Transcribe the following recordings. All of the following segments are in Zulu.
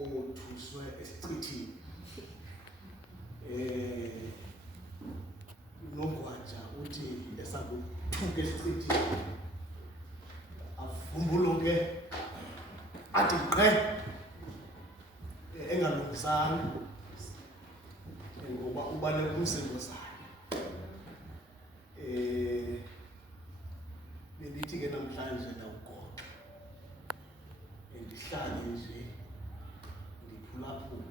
othuswe esicithini uNogwaja uthi esakuthuka esicithini avumbuluke athi qhe engalungisanga ngoba ubale umsindo zakhe. Bendithi ke namhlanje ndawugoqa ndihlale nje ndiphulaphule.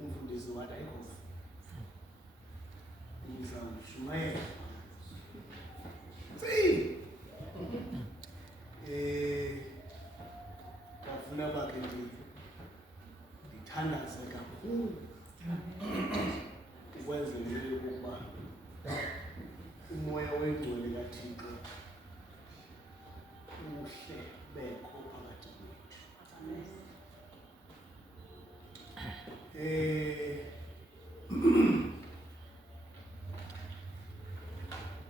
Umfundisi wathi ayikhosi ngizawushumayela bafuna bakhe ndithandaze kakhulu ukwenzele ukuba umoya wengcwele kaThixo uhle bekho phakathi kwethu.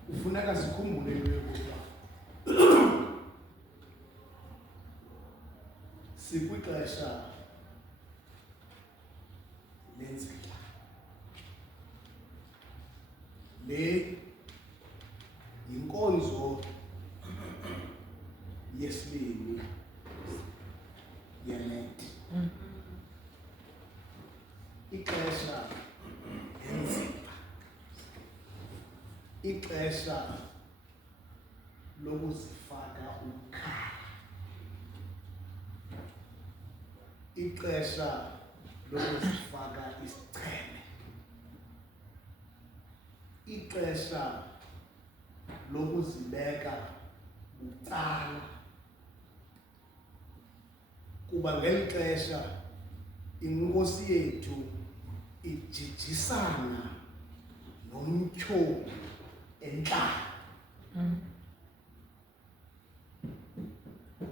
Ufuneka sikhumbule ukuba sikwixesha lenzima. Le yinkonzo yesibini yeLent. Ixesha lenzima, ixesha lokuzifaka ukhala, ixesha lokuzifaka isicheme, ixesha lokuzibeka bucala, kuba ngeli xesha inkosi yethu ijijisana nomtyholi entlalo.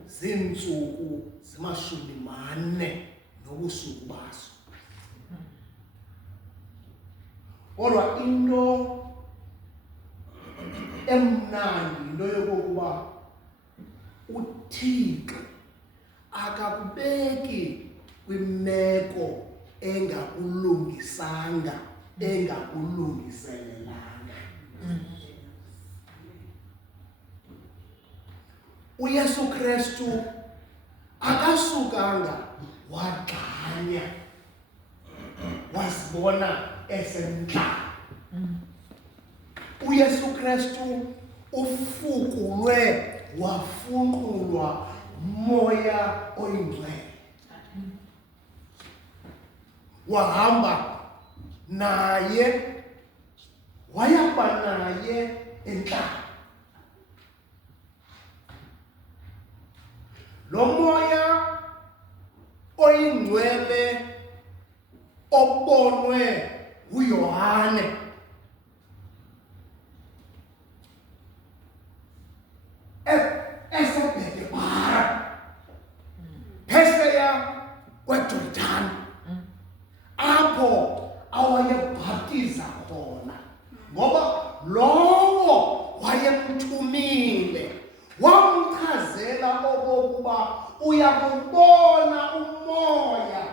Ziintsuku zi-40 nobusuku bazo. Kodwa into emnandi into yokokuba uThixo akakubeki kwimeko engakulungisanga, engakulungiselelanga. uYesu Kristu akasukanga wagxanya wasibona esemntla. uYesu Kristu ufukulwe wafunqulwa moya oyingcwele, wahamba naye, wayaba naye entlalo. Lo moya oyingcwele obonwe uYohane eseBhetebhara phesheya kweJordani, apho awayebhaptiza khona, ngoba lowo wayemthumile wamchazela okokuba uyakubona umoya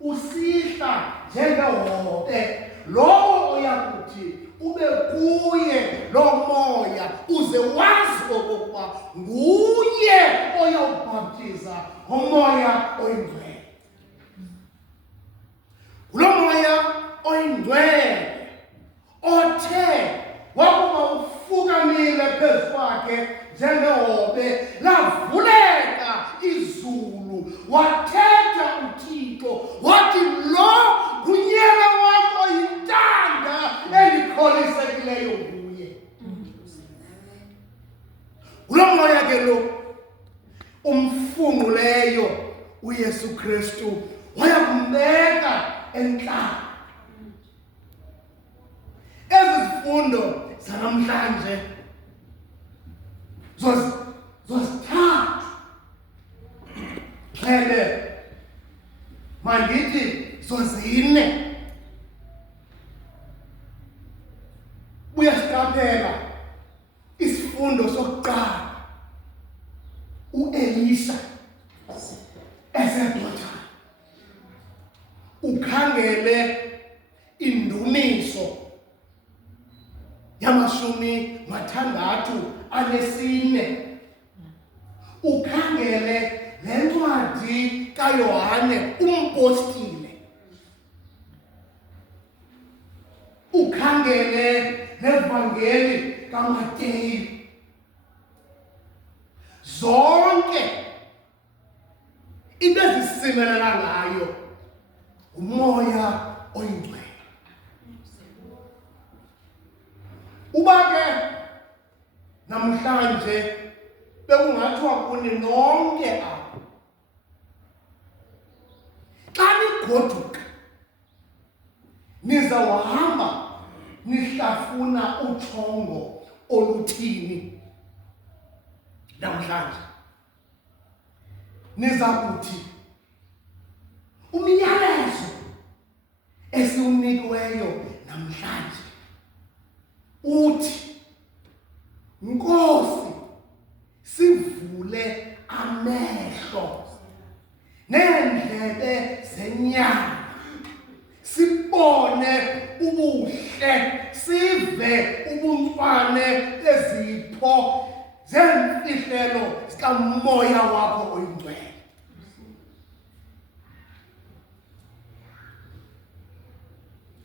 usihla njengehobe, lowo oyakuthi ube kuye lo moya uze wazi okokuba nguye oyawubhaptiza ngomoya oyingcwele. Kulo moya oyingcwele othe wakuba ufukamile phezu kwakhe njengehobe, lavuleka izulu, wathetha uThixo wathi, lo ngunyana wam oyintanda endikholisekileyo kuye. Kulo moya ke lo umfunquleyo uYesu Kristu wayakumbeka entlalo. Ezi zifundo zanamhlanje zozithathu, xhele mandithi zozine. Uyasiqaphela isifundo sokuqala, uElisha eseDothani. ukhangele indumiso yamashumi mathandathu anesine, ukhangele le ncwadi kaYohane umpostile, ukhangele nevangeli kaMateyu, zonke into ezisimelela ngayo umoya oyingcwele. Uba ke namhlanje bekungathiwa kuni nonke apho, xa nigoduka nizawuhamba nihlafuna uthongo oluthini namhlanje? Niza kuthi umyalezo esiwunikiweyo namhlanje uthi, Nkosi, sivule amehlo neendlebe zenyama, sibone ubuhle, sive ubumfane bezipho zemfihlelo zikamoya wakho oyingcwele.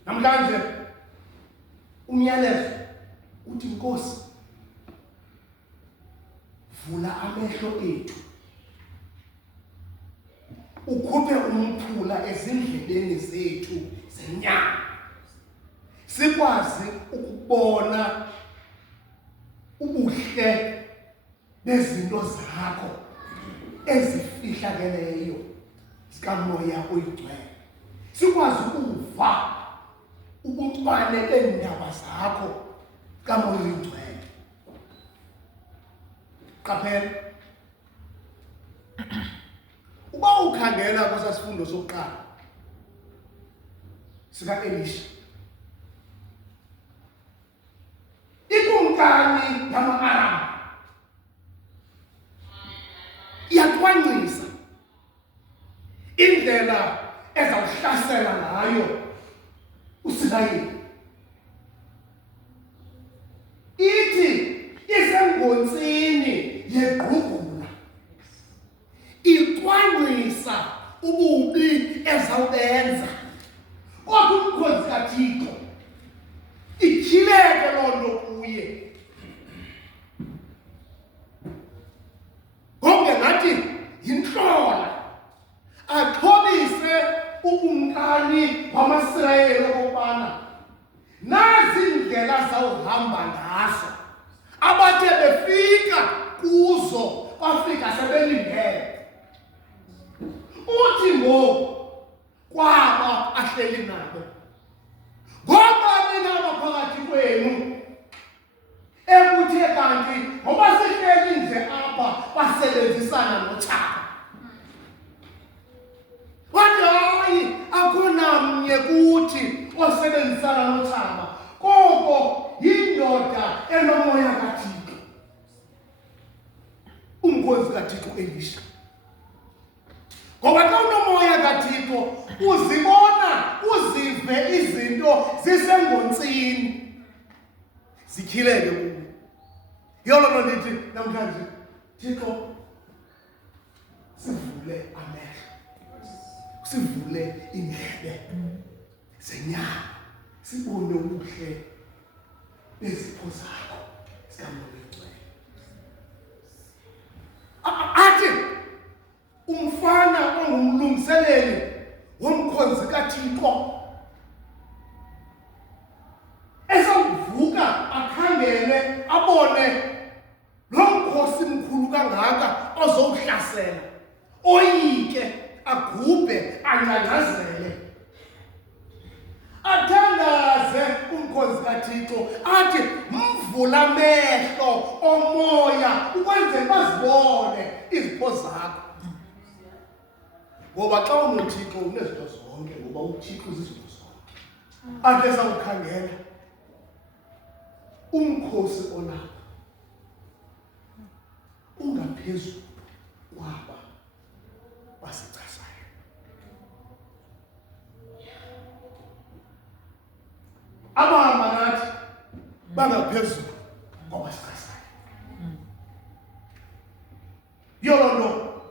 Namhlanje umyalezo uthi, Nkosi, vula amehlo ethu, ukhuphe umphula ezindlebeni zethu zenyama, sikwazi ukubona ubuhle bezinto zakho ezifihlakeleyo zikamoya oyingcwele, sikwazi ukuva ubuncwane beendaba zakho kamoya oyingcwele. Qaphela, uba ukhangela kwesasifundo sokuqala sika-Elisha, ikumkani yama-Aram iyacwangcisa indlela ezawuhlasela ngayo uSirayeli. Ithi isengontsini yegqugqula, icwangcisa ububi ezawubenza. Kodwa umkhosi kaThixo ityhileke loo nto kuye, ngokungathi yintlola, axhobise ukumkani wamaSirayeli okokubana nazi indlela zawuhamba ngazo, abathe befika kuzo bafika sebelindele. Uthi ngoku kwaba ahleli nabo, ngobani nabo phakathi kwenu ekuthe kanti ngoba sihleli nje apha basebenzisana noThaba? Wathi hayi, akho namnye kuthi osebenzisana noThaba, koko yindoda enomoya kaThixo. Umkhosi kaThixo Elisha. Ngoba xa unomoya kaThixo uzibona, uzive izinto zisengontsini, zityhileke kuwe. Yiyo loo nto ndithi namhlanje, Thixo, sivule amehlo, sivule indlebe zenyama, sibone ubuhle bezipho zakho zikamoya oyingcwele. Athi umfana ongumlungiseleli womkhonzi kaThixo esawuvuka akhangele abone lo mkhosi mkhulu kangaka ozowuhlasela, oyike, agubhe, angcangcazele, athandaze umkhosi kaThixo, athi mvula amehlo omoya ukwenzela bazibone izipho zakho. Ngoba xa unoThixo unezinto zonke, ngoba uThixo uzizinto zonke. Athi esawukhangela umkhosi olapha ungaphezulu kwaba basichazayo. abahamba nathi bangaphezulu kwabasikasayo. Yolo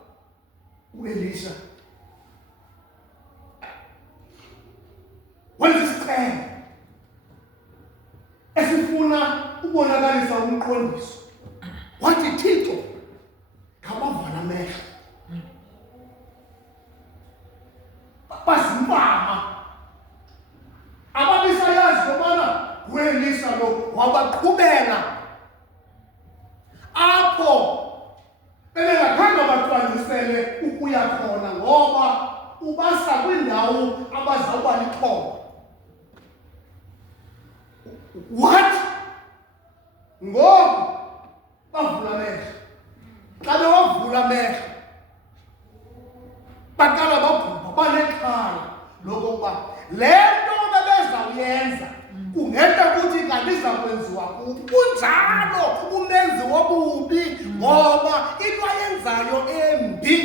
uElisha wenza isicelo esifuna ukubonakalisa umqondiso. Wathi Thixo kabavala amehlo basimpama ababisayazi ngobana uElisha lo wabaqhubela apho bebengakhange bacwangcisele ukuya khona ngoba ubasa kwindawo abazawuba lixhoba. What? Ngoku bavula amehlo. Xa bewavula amehlo baqala babhubha banexhala lokokuba le nto bebezawuyenza kungenta ukuthi kanti iza kwenziwa kubo. Kunjalo umenzi wobubi ngoba into ayenzayo embi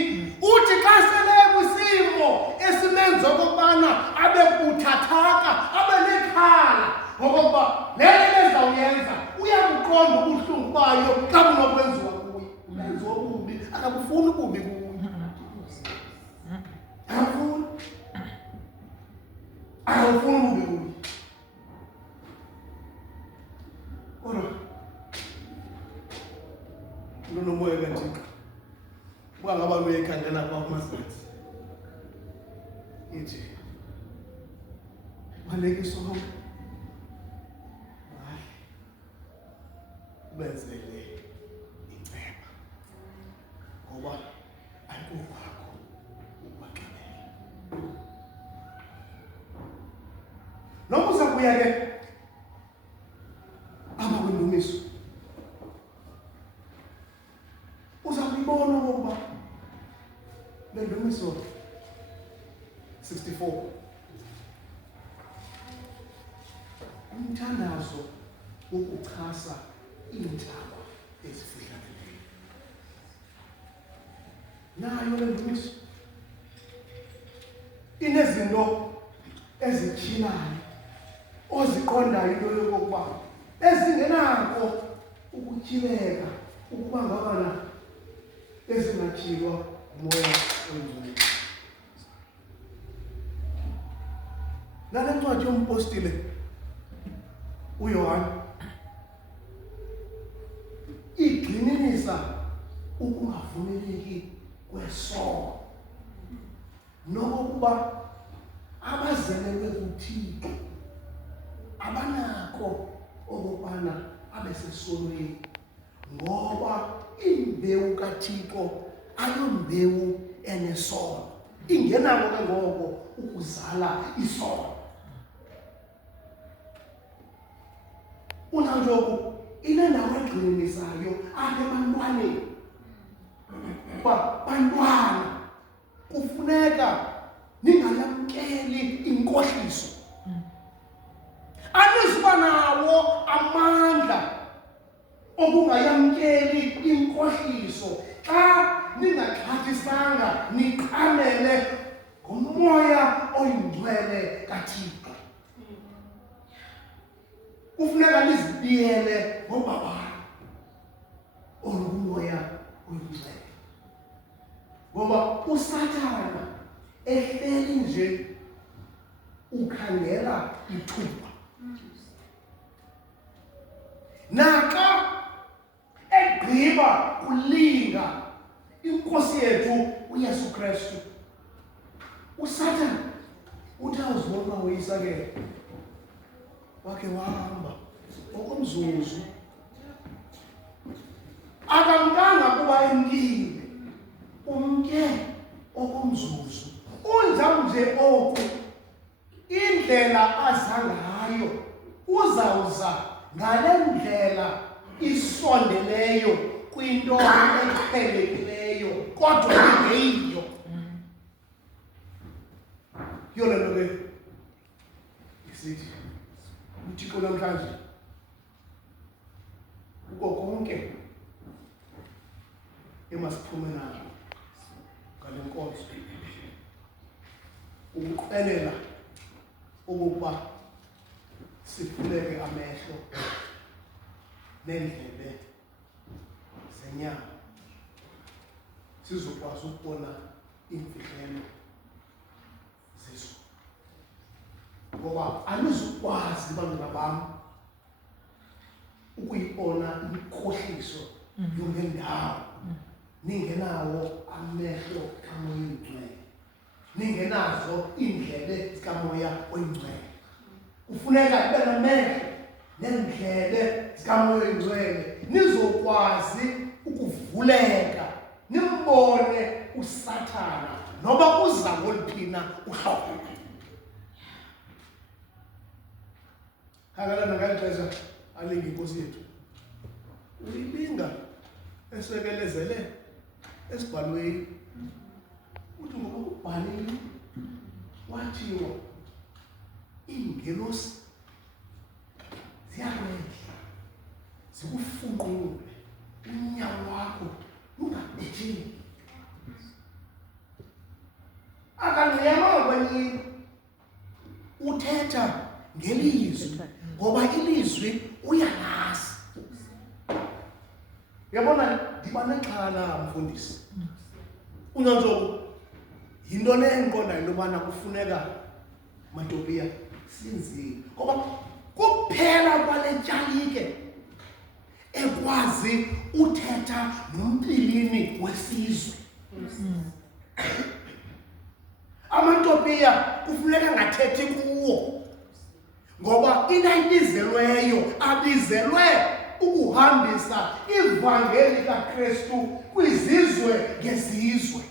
uthi xa sele kwisimo esimenze okokubana abe buthathaka abe nekhala ngokokuba le nto bezawuyenza uyakuqonda ubuhlungu bayo xa kunokwenziwa kuye. Umenzi wobubi akabufuni ububi kuye. Akabufuni ububi kuye. Kodwa unomoya kaThixo uba ngaba uyekhangela apha kumaZantsi ithi balekiswa lonke hayi benzele inceba ngoba ayikukwakho ukubaxelela. Noma uza kuya ke apha kwindumiso uza kuyibona okokuba le ndumiso 64 umthandazo wokuchasa iintaba ezifihlakeleyo. Nayo le ndumiso inezinto ezitshinayo oziqondayo into yokokuba ezingenako ukutyhileka ukuba ngabana ezingatyhilwa ngumoya oyingcwele. Nale ncwadi yompostile uYohane igxininisa ukungavumeleki kwesono nokokuba abazelelwe kuThixo abanako okokubana abe sesonweni ngoba imbewu kaThixo ayombewu enesono, ingenako ke ngoko ukuzala isono. Unanjoku inendawo egxininisayo apha ebantwaneni uba bantwana kufuneka ningayamkeli inkohliso. Anizuba nawo amandla okungayamkeli inkohliso xa ningaxhathisanga niqamele ngomoya oyingcwele kaThixo. Kufuneka nizibiyele ngobabalo olukumoya oyingcwele ngoba uSathana ehleli nje ukhangela ithuba. Naxa egqiba kulinga inkosi yethu uYesu Kristu, uSathana uthi awuzibona woyisakele wakhe wahamba okomzuzu, akamkanga kuba emkile, umke okomzuzu. Unjanje oku indlela aza ngayo uzawuza ngale ndlela isondeleyo kwinto eqhelekileyo kodwa ingeyiyo. Yona nto ke isithi uThixo namhlanje uko konke emasiphume nalo ngale nkonzo ukuqelela ukuba sivuleke amehlo nendlebe zenyama sizokwazi ukubona imfihlelo zezo. Ngoba anizukwazi bantwana bam ukuyibona imikhohliso yongendawo ningenawo amehlo kaMoya Oyingcwele, ningenazo indlebe zikaMoya Oyingcwele. Kufuneka ibe namehlo nendlebe zikaMoya Oyingcwele nizokwazi ukuvuleka nimbone uSathana noba uza ngoliphina uhlobo. Khangelana ngexesha alinga inkosi yethu uyilinga esekelezele esibhalweni uthi ngoba ubhalile wathiwa iingelosi ziyakwehla zikufunqule unyawo wakho ungabetheki. Akangiyama kwenyini uthetha ngelizwi ngoba ilizwi uyalazi. Yabona ndiba nexhala mfundisi. Unyanzo yinto engiqondayo into yobana kufuneka Matopiya sinzile ngoba kuphela kwale tyalike ekwazi uthetha nompilini wesizwe. Amatopiya kufuneka ngathethi kuwo ngoba inayibizelweyo abizelwe ukuhambisa ivangeli kaKristu kwizizwe ngezizwe.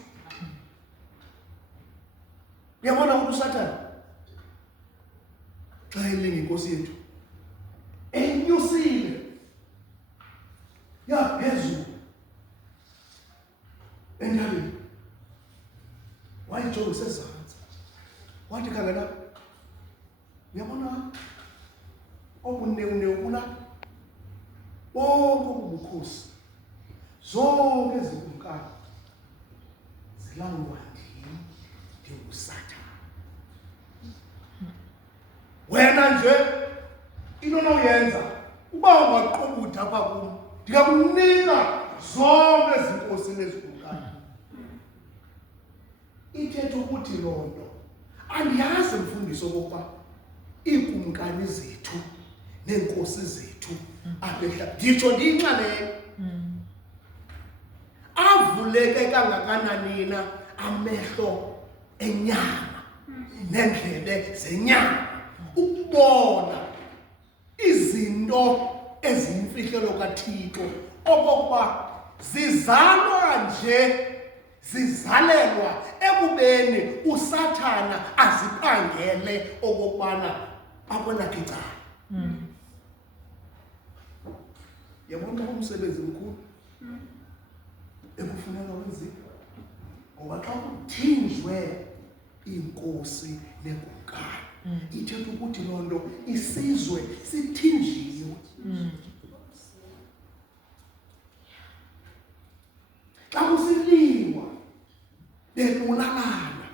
Uyabona ukuthi uSathane xa elinga inkosi yethu enyusile yaphezulu entabeni wayijonga sezantsi wathi khangela, uyabona obunewunewu kulapha bonke ubukhosi zonke ezikumkani zilawulwa ndim ndinguSathane. Wena nje into onoyenza uba ungaqobutha apha kum ndingakunika zonke ezinkosini ezikumkani. Ithetha ukuthi loo nto andiyazi mfundiso okokuba iikumkani zethu neenkosi zethu apha nditsho ndiyinxalenye avuleke kangakanani na amehlo enyama nendlebe zenyama ukubona izinto eziyimfihlelo kaThixo okokuba zizalwa nje zizalelwa ekubeni uSathana azipangele okokubana akwelakhe icala. Yabona umsebenzi mkhulu ekufuneka wenziwe ngoba xa kuthinjwe iinkosi neekumkani ithetha ukuthi loo nto isizwe sithinjiwe. Xa kusiliwa bebulalana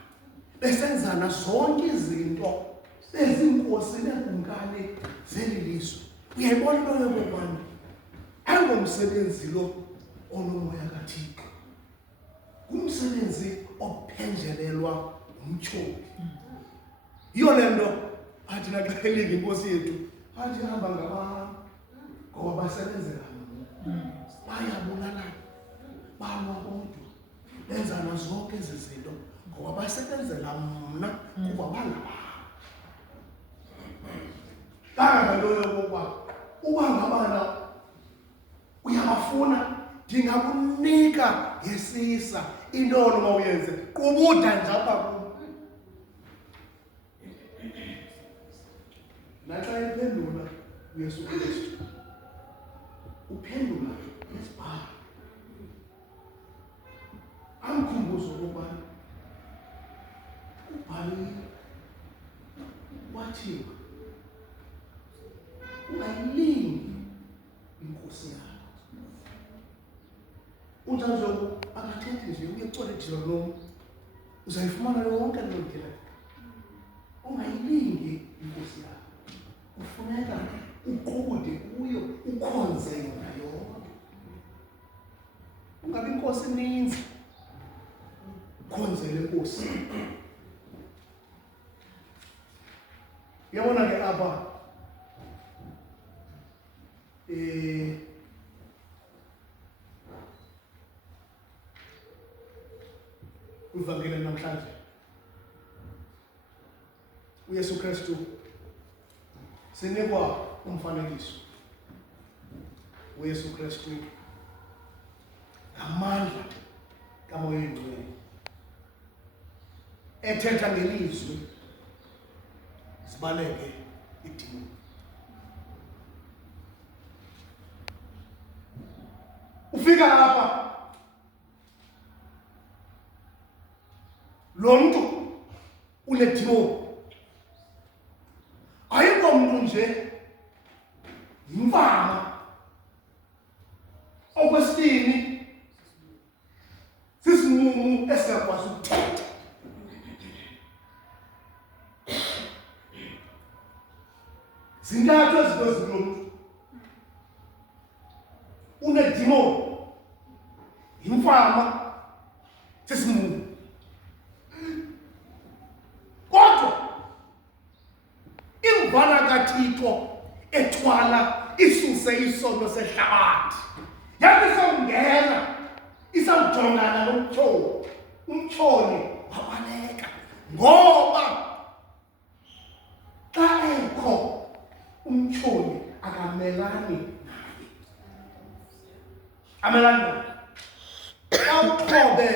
besenzana zonke izinto beziinkosi neekumkani zeli lizwe, uyayibona into yokokubana ayingomsebenzi lo onomoya kaThixo, ngumsebenzi ophenjelelwa ngumtyholi. Yiyo le nto athi naxa elinga inkosi yethu athi hamba ngabantu ngoba basebenzela mna, bayabulalana balwa bodwa benzana zonke ezi zinto ngoba basebenzela mna kuba bangabantu. Kanganto yokokuba uba ngabana uyabafuna ndingakunika ngesisa into onoma uyenze qubuda nje apha kum. Naxa ephendula uYesu Kristu uphendula ngesibhalo amkhumbuzo okubana ubhalile wathiwa ungayilingi inkosi yakho. Unjalo akathethi nje uyecola ejilolo uzayifumana yonke loo ndlela. Ungayilingi inkosi yakho. Kufuneka uqude kuyo, ukhonze yona yonke. Ungabi inkosi eninzi, ukhonzele inkosi. Uyabona ke apha kwivangeli namhlanje uYesu Kristu sinikwa umfanekiso uYesu Kristu ngamandla kaMoya Oyingcwele ethetha ngelizwi zibaleke idimoni. Ufika lapha lo mntu unedimoni, ayikho mntu nje yimfama. Okwesibini sisimumu esingakwazi ukuthetha. Zintathu ezinto ezikulo mntu. Unedimoni, yimfama, sisimumu. Kodwa imvana kaThixo ethwala isuse isono sehlabathi yabe sawungena isawujongana nomtyholi. Umtyholi wabaleka ngoba xa ekho umtyholi akamelani naye. Amelani naye. Xa uxhobe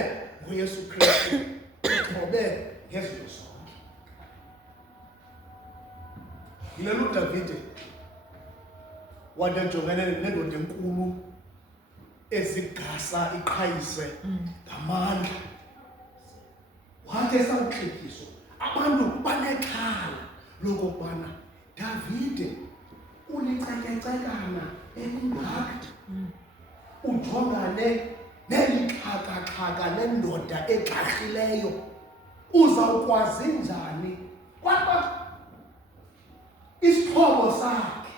ngoYesu Kristu, uxhobe ngezinto zonke. Yilelo uDavide wathi ejongene nendoda enkulu ezigasa iqhayise ngamandla, wathi esawuxetyiswa abantu banexhala lokubana Davide ulicekecekana elingaka, ujongane nelixhaka-xhaka lendoda egxarhileyo, uzawukwazi njani kwaba isixhobo sakhe,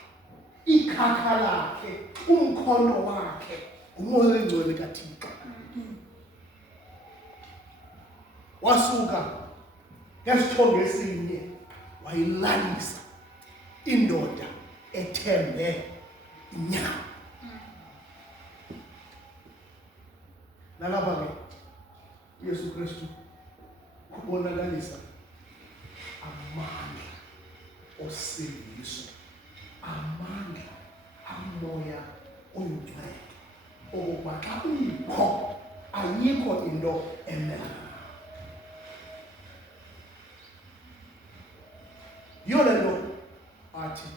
ikhakha lakhe, umkhono wakhe nguMoya Oyingcwele kaThixo. Wasuka ngesithongo esinye wayilalisa indoda ethembe inyama. Nalapha ke uYesu Kristu ubonakalisa amandla osindiso, amandla aMoya Oyingcwele, okokuba xa ukho ayikho into emelana. Yiyo le nto athi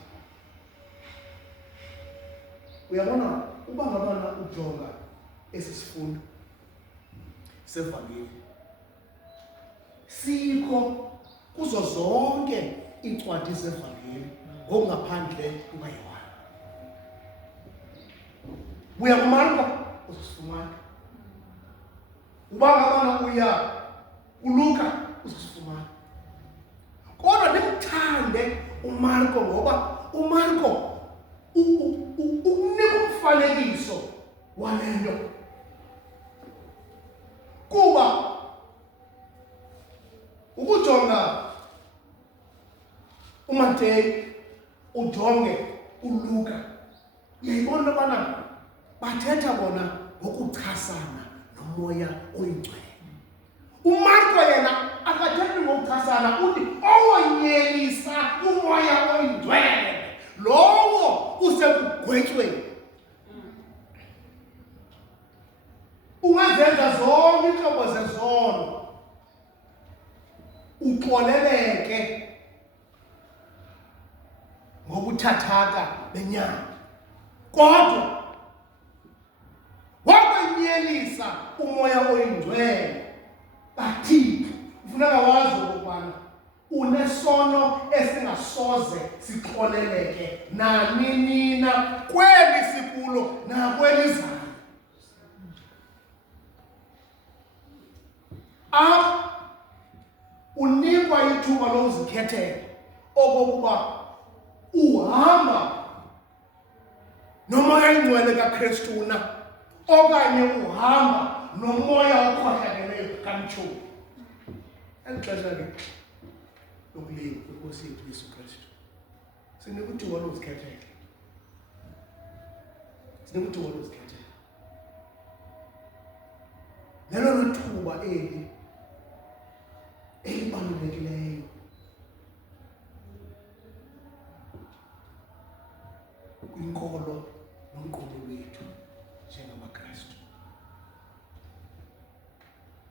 uyabona uba ngabana ujonga esi sifundo sevangeli, sikho kuzo zonke iincwadi zevangeli ngokungaphandle kukaYohane. Uya kuMarko uzosifumana, uba ngabana uya kuLuka uzosifumana. Kodwa ndimthande uMarko ngoba uMarko unika umfanekiso wale nto, kuba ukujonga uMateyu ujonge uLuka, uyayibona ubana bathetha bona ngokuchasana noMoya Oyingcwele. uMarko yena akathethi ngokuchasana, uthi owonyelisa uMoya Oyingcwele lowo usekugwetyweni. Ungazenza zonke iintlobo zezono, uxoleleke ngobuthathaka benyama, kodwa wakwenyelisa uMoya Oyingcwele kaThixo, kufuneka wazi ukubana unesono esingasoze sixoleleke nanini na, kweli sikulo nakwelizayo. Apha unikwa ithuba lokuzikhethela okokuba uhamba nomoya oyingcwele kaKristu na okanye uhamba nomoya okhohlakeleyo kamtsholi. Elixesha ke lokulinda kwenkosi yethu Yesu Kristu sinekuthiwa lozikhethele. Sinekuthiwa lozikhethele. Lelo thuba elibalulekileyo kwinkolo nomqobo wethu njengamaKristu.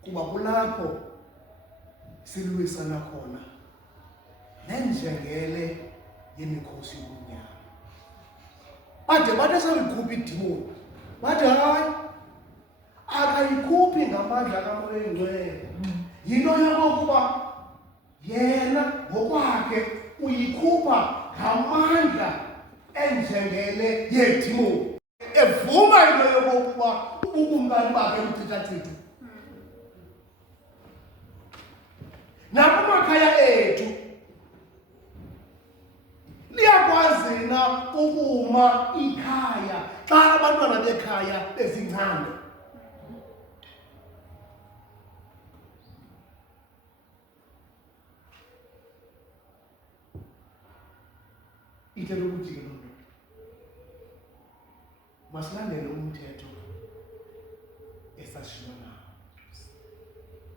Kuba kulapho silwisana khona nenjengele yemikhosi yobumnyama. Bade bathi salikhupha idimoni, bathi hayi akayikhuphi ngamandla kaMoya Oyingcwele. Yinto yokokuba yena ngokwakhe uyikhupha ngamandla enjengele yedimoni, evuma into yokokuba ubukumkani bakhe buchitha-chitha. Nakumakhaya ethu liyakwazi na ukuma ikhaya xa abantwana bekhaya bezincane. Ithetha ukuthi ke loo nto masilandele umthetho esashiywa nawo.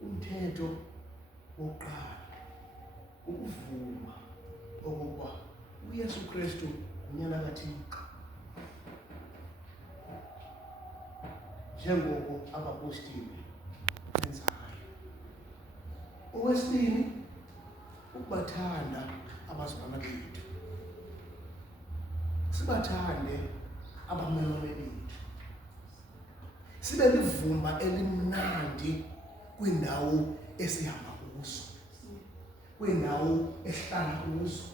Umthetho wokuqala ukuvuma okokuba uYesu Kristu ngunyana kaThixo, njengoko abapostile benzayo. Okwesibini, ukubathanda abazalwane bethu, sibathande abamelwane bethu, sibe livumba elimnandi kwiindawo esihamba kuzo, kwiindawo esihlala kuzo,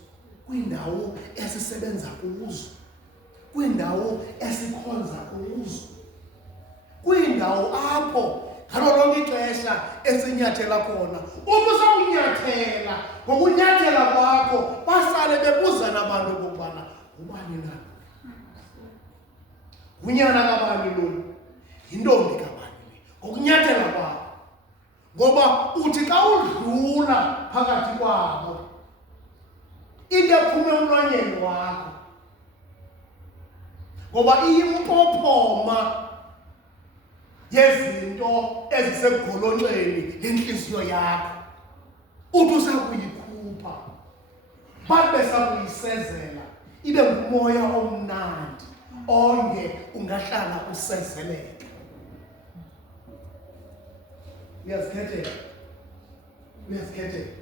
kwiindawo esisebenza kuzo, kwiindawo esikhonza kuzo, kwiindawo apho ngalo lonke ixesha esinyathela khona. Uma usawunyathela, ngokunyathela kwakho basale bebuzana abantu okokubana ubani na? Ngunyana kabani lo? Yintombi kabani le? Ngokunyathela kwakho. Ngoba uthi xa udlula phakathi kwabo into ephume emlonyeni wakho, ngoba iyimpophoma yezinto ezisegolonxeni lenhliziyo yakho, uthi usakuyikhupha bathi besakuyisezela ibe ngumoya omnandi onge ungahlala usezeleka. Uyazikhethela. Uyazikhethela.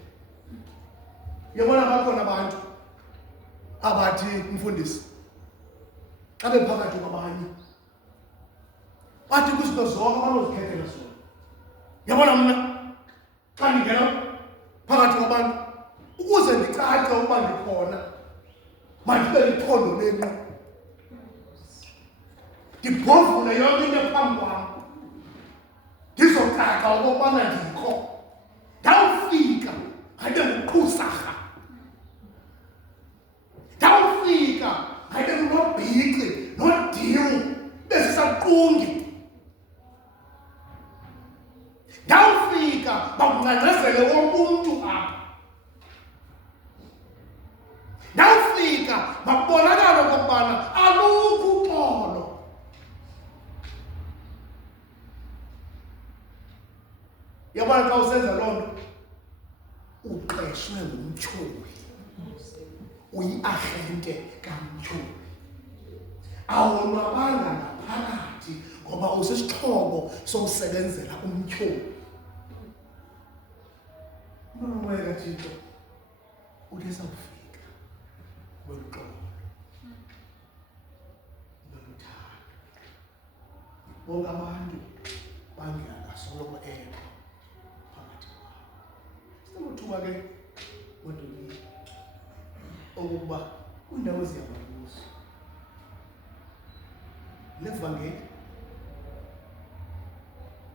Uyabona bakhona abantu abathi mfundisi xa bephakathi kwabanye bathi kwizinto zonke abanozikhethela zona. Uyabona mna xa ndingena phakathi kwabantu ukuze ndicace ukuba ndikhona mandibe liphondo lenqu, ndibhovule yonke into phambi kwam ndizocaca okokubana ndikho. Ndawufika ngabe nguqhusarha, ndawufika ngabe ngunobhici nodiwu besisaqungi, ndawufika bakungcangcazele wonke umntu apha, ndawufika bakubonakala okokubana alukho uxolo. Yabona xa usenza loo nto uqeshwe ngumtyholi, uyi-arhente kamtyholi, awonwabanga ngaphakathi ngoba usisixhobo sokusebenzela umtyholi. Umoya kaThixo uthi esawufika weluxolo noluthando, bonke abantu bangasoloko ekho phakathi kwabo. Sinokuthuka ke kodwa okokuba kwiindawo ezihamba kuzo le vangeli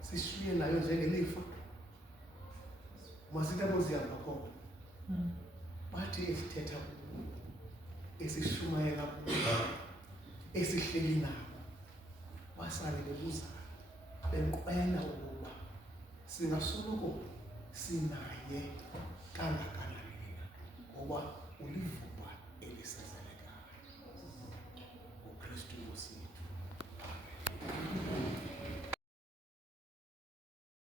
sishiye nayo njengelifa, masithi apho zihamba khona bathi esithetha kuwo, esishumayela kuwo, esihleli nabo basale bebuzana benqwena ukuba singasoloko sinaye kangakanani ngoba ulivumba elisezela.